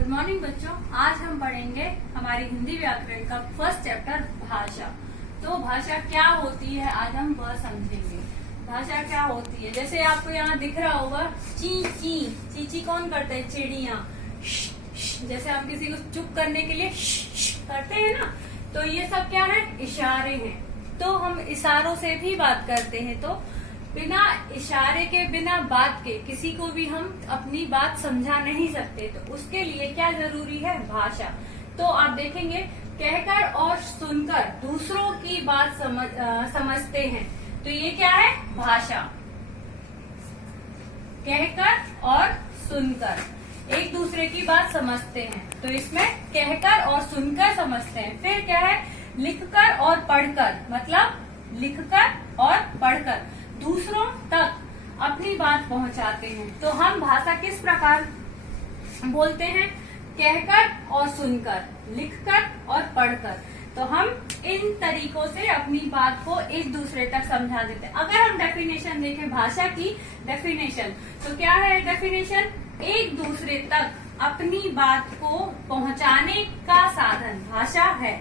Good morning बच्चों। आज हम पढ़ेंगे हमारी हिंदी व्याकरण का फर्स्ट चैप्टर भाषा। तो भाषा क्या होती है आज हम वह समझेंगे। भाषा क्या होती है, जैसे आपको यहाँ दिख रहा होगा ची ची। ची ची कौन करते हैं? चिड़िया। जैसे हम किसी को चुप करने के लिए करते हैं ना, तो ये सब क्या है? इशारे हैं। तो हम इशारों से भी बात करते हैं। तो बिना इशारे के, बिना बात के किसी को भी हम अपनी बात समझा नहीं सकते। तो उसके लिए क्या जरूरी है? भाषा। तो आप देखेंगे कहकर और सुनकर दूसरों की बात समझते हैं। तो ये क्या है? भाषा। कहकर और सुनकर एक दूसरे की बात समझते हैं। तो इसमें कहकर और सुनकर समझते हैं। फिर क्या है? लिखकर और पढ़कर, मतलब लिखकर और पढ़कर दूसरों तक अपनी बात पहुंचाते हैं। तो हम भाषा किस प्रकार बोलते हैं? कहकर और सुनकर, लिखकर और पढ़कर। तो हम इन तरीकों से अपनी बात को एक दूसरे तक समझा देते हैं। अगर हम डेफिनेशन देखें, भाषा की डेफिनेशन, तो क्या है डेफिनेशन? एक दूसरे तक अपनी बात को पहुंचाने का साधन भाषा है।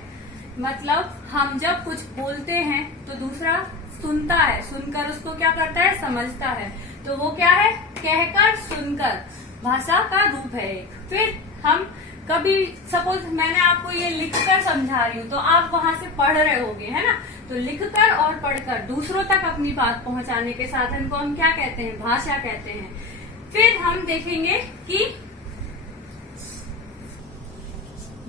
मतलब हम जब कुछ बोलते हैं तो दूसरा सुनता है, सुनकर उसको क्या करता है? समझता है। तो वो क्या है? कहकर सुनकर भाषा का रूप है एक। फिर हम कभी सपोज मैंने आपको ये लिखकर समझा रही हूँ, तो आप वहां से पढ़ रहे होगे, है ना। तो लिखकर और पढ़कर दूसरों तक अपनी बात पहुंचाने के साधन को हम क्या कहते हैं? भाषा कहते हैं। फिर हम देखेंगे कि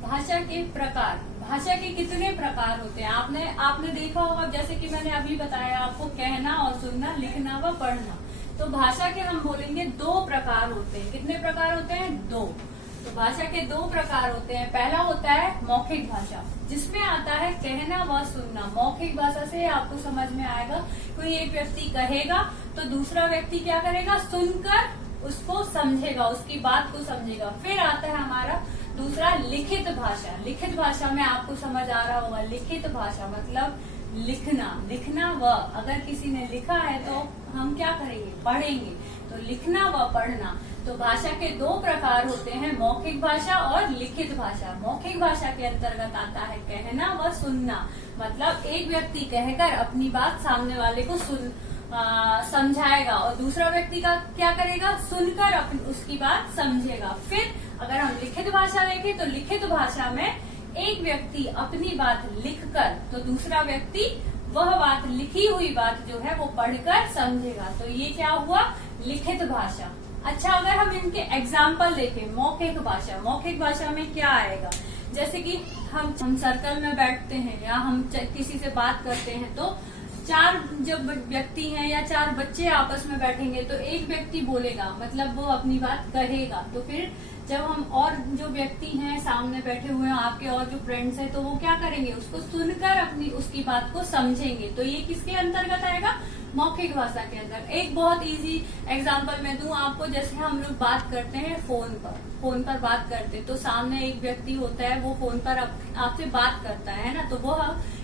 भाषा के प्रकार, भाषा के कितने प्रकार होते हैं। आपने देखा होगा, जैसे कि मैंने अभी बताया आपको, कहना और सुनना, लिखना व पढ़ना। तो भाषा के हम बोलेंगे दो प्रकार होते हैं। कितने प्रकार होते हैं? दो। तो भाषा के दो प्रकार होते हैं। पहला होता है मौखिक भाषा, जिसमें आता है कहना व सुनना। मौखिक भाषा से आपको समझ में आएगा, कोई एक व्यक्ति कहेगा तो दूसरा व्यक्ति क्या करेगा? सुनकर उसको समझेगा, उसकी बात को समझेगा। फिर आता है हमारा दूसरा लिखित भाषा। लिखित भाषा में आपको समझ आ रहा होगा, लिखित भाषा मतलब लिखना, लिखना व, अगर किसी ने लिखा है तो हम क्या करेंगे? पढ़ेंगे। तो लिखना व पढ़ना। तो भाषा के दो प्रकार होते हैं, मौखिक भाषा और लिखित भाषा। मौखिक भाषा के अंतर्गत आता है कहना व सुनना, मतलब एक व्यक्ति कहकर अपनी बात सामने वाले को समझाएगा और दूसरा व्यक्ति का क्या करेगा? सुनकर उसकी बात समझेगा। फिर अगर हम लिखित भाषा देखें, तो लिखित भाषा में एक व्यक्ति अपनी बात लिखकर तो दूसरा व्यक्ति वह बात, लिखी हुई बात जो है वो पढ़कर समझेगा। तो ये क्या हुआ? लिखित भाषा। अच्छा, अगर हम इनके एग्जाम्पल देखें, मौखिक भाषा। मौखिक भाषा में क्या आएगा? जैसे कि हम सर्कल में बैठते हैं या हम किसी से बात करते हैं, तो चार जब व्यक्ति हैं या चार बच्चे आपस में बैठेंगे, तो एक व्यक्ति बोलेगा, मतलब वो अपनी बात कहेगा। तो फिर जब हम और जो व्यक्ति हैं सामने बैठे हुए हैं आपके, और जो फ्रेंड्स हैं, तो वो क्या करेंगे? उसको सुनकर उसकी बात को समझेंगे। तो ये किसके अंतर्गत आएगा? मौखिक भाषा के अंदर। एक बहुत इजी एग्जांपल मैं दूं आपको, जैसे हम लोग बात करते हैं फोन पर बात करते हैं, तो सामने एक व्यक्ति होता है, वो फोन पर आपसे बात करता है ना, तो वो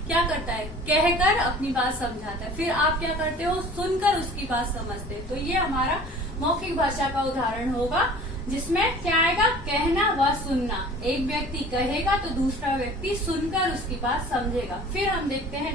क्या करता है? कहकर अपनी बात समझाता है। फिर आप क्या करते हो? सुनकर उसकी बात समझते हैं। तो ये हमारा मौखिक भाषा का उदाहरण होगा, जिसमें क्या आएगा? कहना व सुनना। एक व्यक्ति कहेगा तो दूसरा व्यक्ति सुनकर उसकी बात समझेगा। फिर हम देखते हैं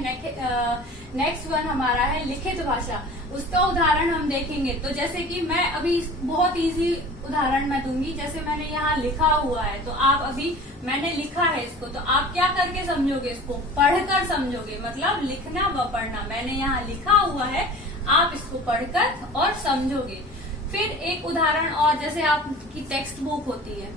नेक्स्ट वन हमारा है लिखित भाषा। उसका उदाहरण हम देखेंगे। तो जैसे कि मैं अभी बहुत इजी उदाहरण मैं दूंगी। जैसे मैंने यहाँ लिखा हुआ है, तो आप अभी मैंने लिखा है इसको, तो आप क्या करके समझोगे? इसको पढ़कर समझोगे, मतलब लिखना व पढ़ना। मैंने यहाँ लिखा हुआ है, आप इसको पढ़कर और समझोगे। फिर एक उदाहरण और, जैसे आपकी टेक्स्ट बुक होती है,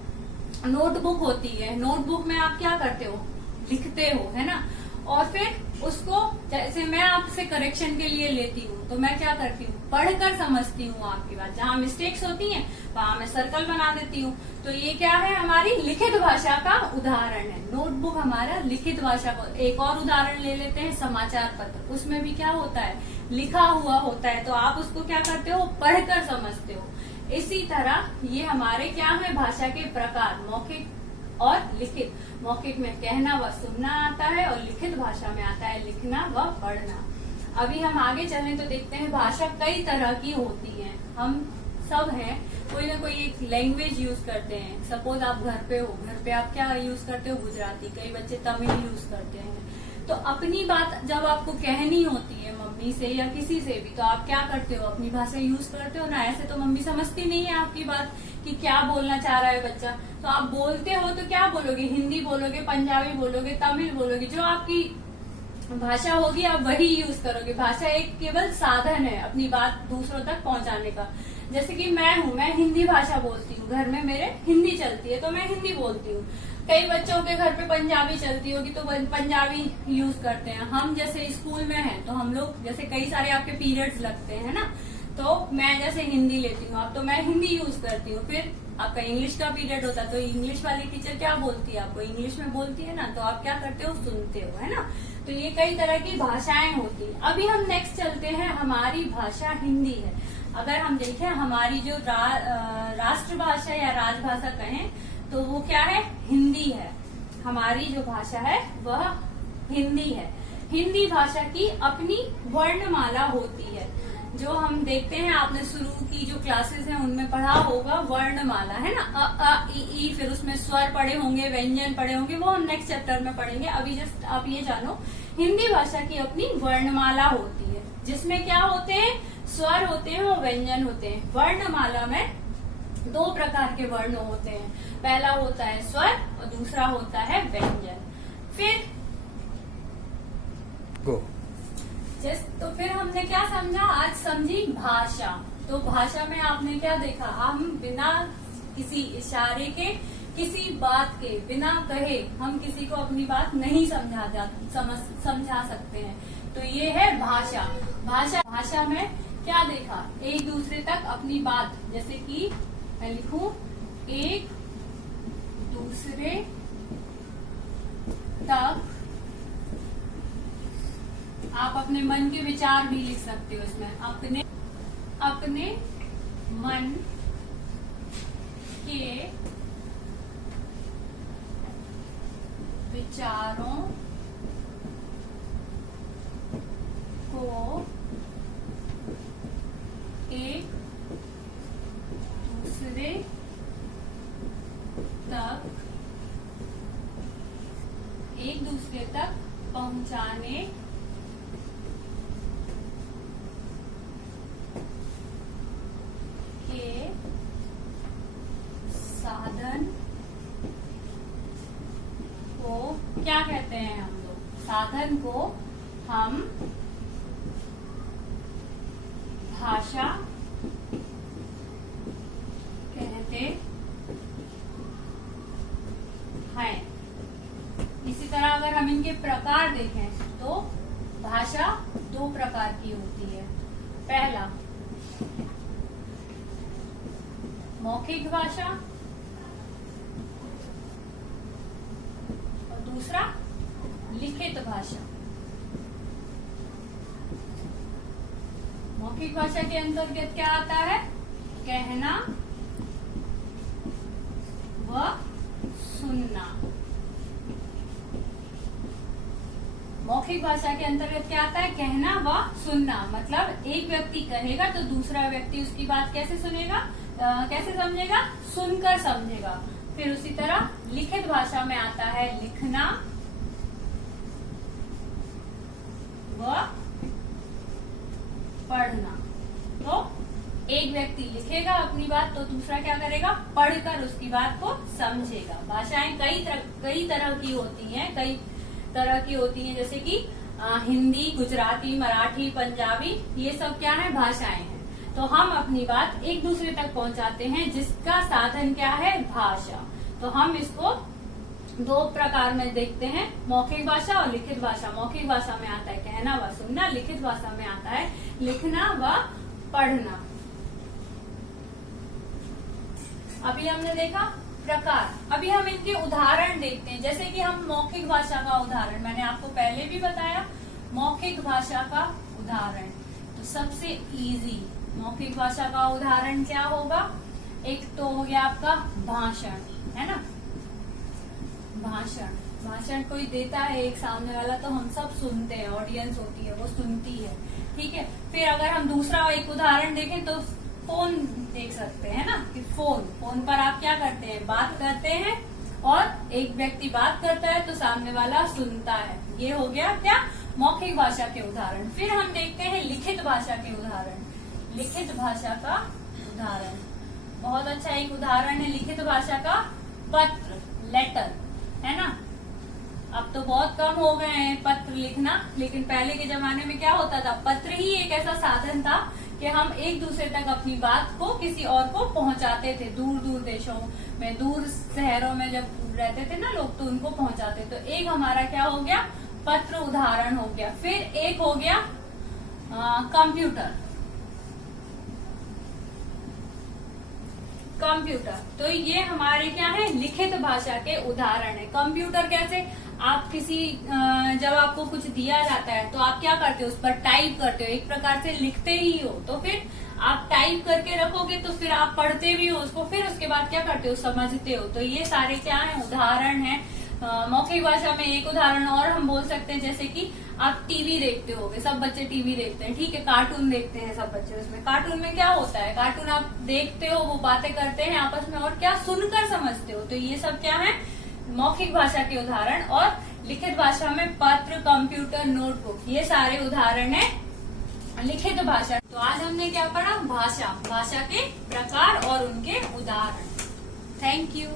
नोटबुक होती है। नोटबुक में आप क्या करते हो? लिखते हो, है ना। और फिर उसको, जैसे मैं आपसे करेक्शन के लिए लेती हूँ, तो मैं क्या करती हूँ? पढ़कर समझती हूँ आपकी बात। जहाँ मिस्टेक्स होती हैं वहां मैं सर्कल बना देती हूँ। तो ये क्या है? हमारी लिखित भाषा का उदाहरण है। नोटबुक हमारा लिखित भाषा का। एक और उदाहरण ले लेते हैं, समाचार पत्र। उसमें भी क्या होता है? लिखा हुआ होता है, तो आप उसको क्या करते हो? पढ़कर समझते हो। इसी तरह ये हमारे क्या है? भाषा के प्रकार, मौखिक और लिखित। मौखिक में कहना व सुनना आता है और लिखित भाषा में आता है लिखना व पढ़ना। अभी हम आगे चलें तो देखते हैं भाषा कई तरह की होती है। हम सब हैं, कोई ना कोई एक लैंग्वेज यूज करते हैं। सपोज आप घर पे हो, घर पे आप क्या यूज करते हो? गुजराती। कई बच्चे तमिल यूज करते हैं। तो अपनी बात जब आपको कहनी होती है मम्मी से या किसी से भी, तो आप क्या करते हो? अपनी भाषा यूज करते हो ना। ऐसे तो मम्मी समझती नहीं है आपकी बात कि क्या बोलना चाह रहा है बच्चा। तो आप बोलते हो तो क्या बोलोगे? हिंदी बोलोगे, पंजाबी बोलोगे, तमिल बोलोगे। जो आपकी भाषा होगी आप वही यूज करोगे। भाषा एक केवल साधन है अपनी बात दूसरों तक पहुंचाने का। जैसे कि मैं हूँ, मैं हिंदी भाषा बोलती हूँ, घर में मेरे हिंदी चलती है तो मैं हिंदी बोलती हूँ। कई बच्चों के घर पे पंजाबी चलती होगी तो पंजाबी यूज करते हैं। हम जैसे स्कूल में हैं तो हम लोग जैसे कई सारे आपके पीरियड्स लगते हैं ना, तो मैं जैसे हिंदी लेती हूँ अब तो मैं हिंदी यूज करती हूँ। फिर आपका इंग्लिश का पीरियड होता है तो इंग्लिश वाली टीचर क्या बोलती है आपको? इंग्लिश में बोलती है ना, तो आप क्या करते हो? सुनते हो, है ना। तो ये कई तरह की भाषाएं होती है। अभी हम नेक्स्ट चलते हैं, हमारी भाषा हिंदी है। अगर हम देखें हमारी जो राष्ट्रभाषा या राजभाषा कहें तो वो क्या है? हिंदी है। हमारी जो भाषा है वह हिंदी है। हिंदी भाषा की अपनी वर्णमाला होती है। जो हम देखते हैं, आपने शुरू की जो क्लासेस हैं उनमें पढ़ा होगा वर्णमाला, है ना। अ ई, फिर उसमें स्वर पढ़े होंगे, व्यंजन पढ़े होंगे, वो हम नेक्स्ट चैप्टर में पढ़ेंगे। अभी जस्ट आप ये जानो, हिंदी भाषा की अपनी वर्णमाला होती है जिसमें क्या होते हैं? स्वर होते हैं और व्यंजन होते हैं। वर्णमाला में दो प्रकार के वर्ण होते हैं। पहला होता है स्वर और दूसरा होता है व्यंजन। फिर तो फिर हमने क्या समझा? आज समझी भाषा। तो भाषा में आपने क्या देखा? हम बिना किसी इशारे के, किसी बात के, बिना कहे हम किसी को अपनी बात नहीं समझा सकते हैं। तो ये है भाषा। भाषा में क्या देखा? एक दूसरे तक अपनी बात, जैसे कि मैं लिखूं, एक दूसरे तक, आप अपने मन के विचार भी लिख सकते हो इसमें। अपने मन के विचारों को एक दूसरे तक पहुंचाने के साधन को क्या कहते हैं हम लोग? साधन को हम भाषा कहते हैं। इसी तरह अगर हम इनके प्रकार देखें तो भाषा दो प्रकार की होती है। पहला मौखिक भाषा और दूसरा लिखित भाषा। मौखिक भाषा के अंतर्गत क्या आता है? कहना व सुनना। मौखिक भाषा के अंतर्गत क्या आता है? कहना व सुनना। मतलब एक व्यक्ति कहेगा तो दूसरा व्यक्ति उसकी बात कैसे सुनेगा, कैसे समझेगा? सुनकर समझेगा। फिर उसी तरह लिखित भाषा में आता है लिखना व पढ़ना। तो एक व्यक्ति लिखेगा अपनी बात तो दूसरा क्या करेगा? पढ़कर उसकी बात को समझेगा। भाषाएं कई तरह की होती हैं, कई तरह की होती हैं, जैसे कि हिंदी, गुजराती, मराठी, पंजाबी, ये सब क्या है? भाषाएं हैं। तो हम अपनी बात एक दूसरे तक पहुंचाते हैं जिसका साधन क्या है? भाषा। तो हम इसको दो प्रकार में देखते हैं, मौखिक भाषा और लिखित भाषा। मौखिक भाषा में आता है कहना व सुनना, लिखित भाषा में आता है लिखना व पढ़ना। अभी हमने देखा प्रकार। अभी हम इनके उदाहरण देखते हैं। जैसे कि हम मौखिक भाषा का उदाहरण, मैंने आपको पहले भी बताया, मौखिक भाषा का उदाहरण तो सबसे इजी मौखिक भाषा का उदाहरण क्या होगा? एक तो हो गया आपका भाषण, है ना। भाषण कोई देता है एक सामने वाला तो हम सब सुनते हैं, ऑडियंस होती है वो सुनती है, ठीक है। फिर अगर हम दूसरा एक उदाहरण देखें तो फोन देख सकते हैं ना कि फोन पर आप क्या करते हैं, बात करते हैं और एक व्यक्ति बात करता है तो सामने वाला सुनता है। ये हो गया क्या, मौखिक भाषा के उदाहरण। फिर हम देखते हैं लिखित भाषा के उदाहरण। लिखित भाषा का उदाहरण बहुत अच्छा एक उदाहरण है लिखित भाषा का, पत्र, लेटर, है ना। अब तो बहुत कम हो गए हैं पत्र लिखना, लेकिन पहले के जमाने में क्या होता था, पत्र ही एक ऐसा साधन था कि हम एक दूसरे तक अपनी बात को किसी और को पहुंचाते थे। दूर दूर देशों में, दूर शहरों में जब रहते थे ना लोग, तो उनको पहुंचाते। तो एक हमारा क्या हो गया, पत्र उदाहरण हो गया। फिर एक हो गया कंप्यूटर। कंप्यूटर, तो ये हमारे क्या है, लिखित भाषा के उदाहरण है। कंप्यूटर कैसे, आप किसी जब आपको कुछ दिया जाता है तो आप क्या करते हो, उस पर टाइप करते हो, एक प्रकार से लिखते ही हो। तो फिर आप टाइप करके रखोगे तो फिर आप पढ़ते भी हो उसको, फिर उसके बाद क्या करते हो, समझते हो। तो ये सारे क्या है, उदाहरण है। मौखिक भाषा में एक उदाहरण और हम बोल सकते हैं, जैसे कि आप टीवी देखते होगे, सब बच्चे टीवी देखते हैं, ठीक है, कार्टून देखते हैं सब बच्चे। उसमें कार्टून में क्या होता है, कार्टून आप देखते हो, वो बातें करते हैं आपस में, और क्या सुनकर समझते हो। तो ये सब क्या है, मौखिक भाषा के उदाहरण। और लिखित भाषा में पत्र, कंप्यूटर, नोटबुक, ये सारे उदाहरण है लिखित भाषा। तो आज हमने क्या पढ़ा, भाषा, भाषा के प्रकार और उनके उदाहरण। Thank you.